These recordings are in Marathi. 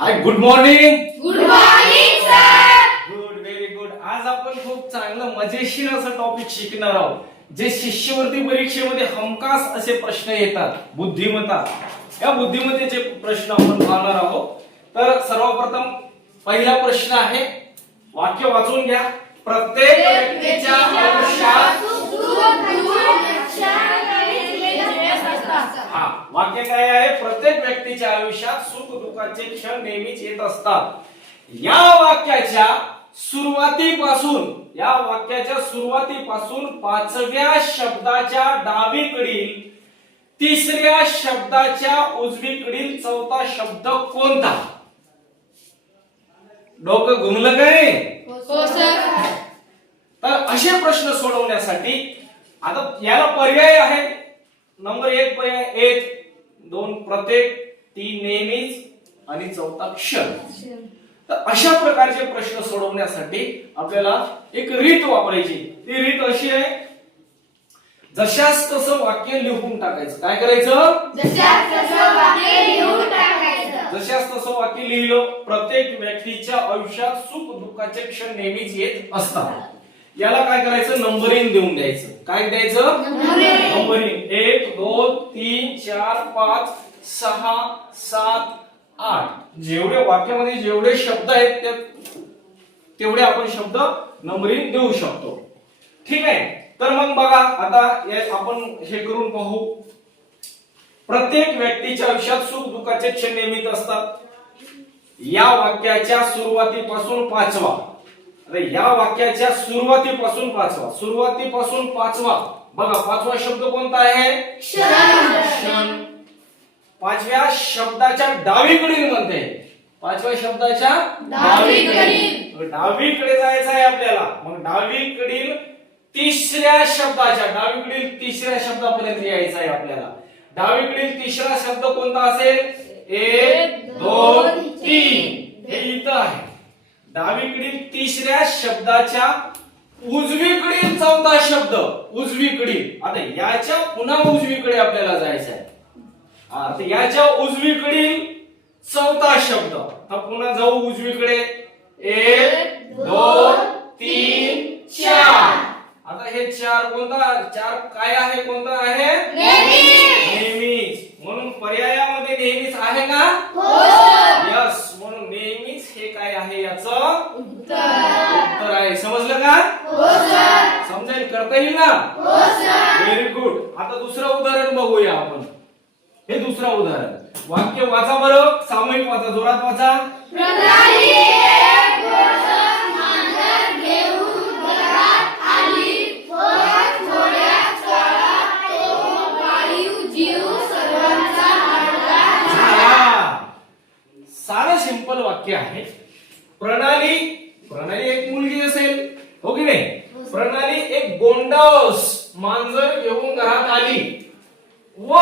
Hi good morning good morning sir good very good आज आपण खूप चांगलं मजेशीर असं टॉपिक शिकणार आहोत. जे शिष्यवृत्ती परीक्षेमध्ये हमखास असे प्रश्न येतात बुद्धिमत्ता. या बुद्धिमत्तेचे प्रश्न आपण पाहणार आहोत तर सर्वप्रथम पहिला प्रश्न आहे वाक्य वाचून घ्या. प्रत्येक व्यक्तीच्या आयुष्यात हा वाक्य काय आहे? प्रत्येक व्यक्तीच्या आयुष्यात सुख दुःखाचे क्षण नेहमीच येत असतात. या वाक्याच्या सुरुवातीपासून या वाक्याच्या सुरुवातीपासून पाचव्या शब्दाच्या डावीकडील तिसऱ्या शब्दाच्या उजवीकडील चौथा शब्द कोणता? डोकं घुमलं काय हो तर असे प्रश्न सोडवण्यासाठी आता याला पर्याय आहे. नंबर एक पर्याय एक दोन प्रत्येक तीन नेहमीच आणि चौथा क्षण. तर अशा प्रकारचे प्रश्न सोडवण्यासाठी आपल्याला एक रीत वापरायची. ती रीत अशी आहे जशास तसं वाक्य लिहून टाकायचं. काय करायचं? जशास तसं वाक्य लिहिलं प्रत्येक व्यक्तीच्या आयुष्यात सुख दुःखाचे क्षण नेहमीच येत असतात. याला काय करायचं? नंबरिंग देऊन द्यायचं. काय द्यायचं. नंबरिंग. एक दोन तीन चार पाच सहा सात आठ. जेवढे वाक्यामध्ये जेवढे शब्द आहेत ते तेवढे आपण शब्द नंबरिंग देऊ शकतो. ठीक आहे? तर मग बघा आता आपण हे करून पाहू. प्रत्येक व्यक्तीच्या आयुष्यात सुख दुःखाचे क्षण नेहमीच असतात. या वाक्याच्या सुरुवातीपासून पाचवा. अरे या वाक्याच्या सुरुवातीपासून पाचवा. सुरुवातीपासून पाचवा. बघा पाचवा शब्द कोणता आहे? क्षण. पाचव्या शब्दाच्या डावीकडील मध्ये पाचव्या शब्दाच्या डावीकडील. डावीकडे जायचं आहे आपल्याला. मग डावीकडील तिसऱ्या शब्दाच्या डावीकडील तिसऱ्या शब्दापर्यंत यायचं आहे आपल्याला. डावीकडील तिसरा शब्द कोणता असेल? एक दोन तीन. हे इथं आहे. डावीकडील तिसऱ्या शब्दाच्या उजवीकडील चौथा शब्द उजवीकडील. आता याच्या पुन्हा उजवीकडे आपल्याला जायचं आहे. तर याच्या उजवीकडील चौथा शब्द. हा पुन्हा जाऊ उजवीकडे. एक दोन तीन चार. आता हे चार कोणता? चार काय आहे? कोणता आहे? नेहमीच. म्हणून पर्यायामध्ये नेहमीच आहे ना यस. म्हणून नेहमीच हे काय आहे याचं? उत्तर. आहे. समजलं का? समजेल? करता येईल ना? व्हेरी गुड आता दुसरं उदाहरण बघूया आपण. हे दुसरं उदाहरण. वाक्य वाचा बरं सामूहिक वाचा जोरात वाचा. साधं सिंपल वाक्य आहे. प्रणाली प्रणाली एक मुलगी असेल हो की नाही? प्रणाली एक गोंडस मांजर घेऊन घरात आली. व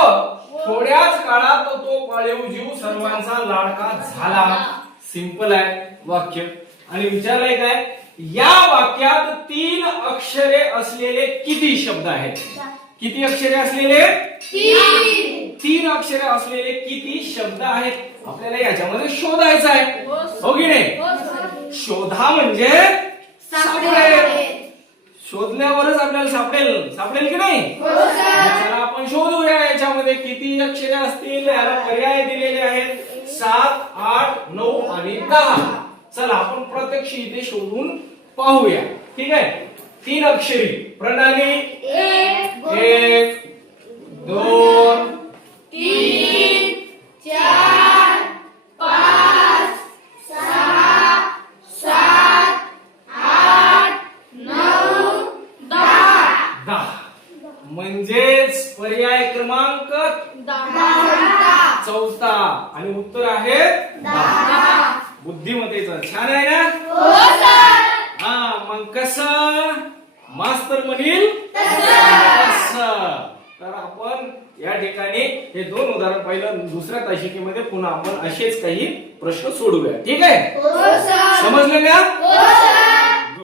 थोड्याच काळात तो पाळीव जीव सर्वांचा लाडका झाला. सिंपल आहे वाक्य. आणि विचारलंय काय या वाक्यात तीन अक्षरे असलेले किती शब्द आहेत? किती अक्षरे असलेले? तीन. तीन अक्षरे असलेले किती शब्द आहेत? आपल्याला याच्यामध्ये शोधायचं आहे. हो की नाही? शोधा म्हणजे सापडेल शोधल्यावरच आपल्याला सापडेल. सापडेल की नाही? चला आपण शोधूया. याच्यामध्ये किती अक्षरे असतील? याला पर्याय दिलेले आहेत. सात आठ नऊ आणि दहा. चला आपण प्रत्यक्ष इथे शोधून पाहूया. ठीक आहे? तीन अक्षरी. प्रणाली. एक एक दोन म्हणजेच पर्याय क्रमांक चौथा. आणि उत्तर आहे बुद्धिमत्तेचं. छान आहे ना? हो हा मग कस? मास्तर म्हणील. तर आपण या ठिकाणी हे दोन उदाहरण पाहिलं. दुसऱ्या ताशिकेमध्ये पुन्हा आपण असेच काही प्रश्न सोडूया. ठीक आहे? हो समजलं का?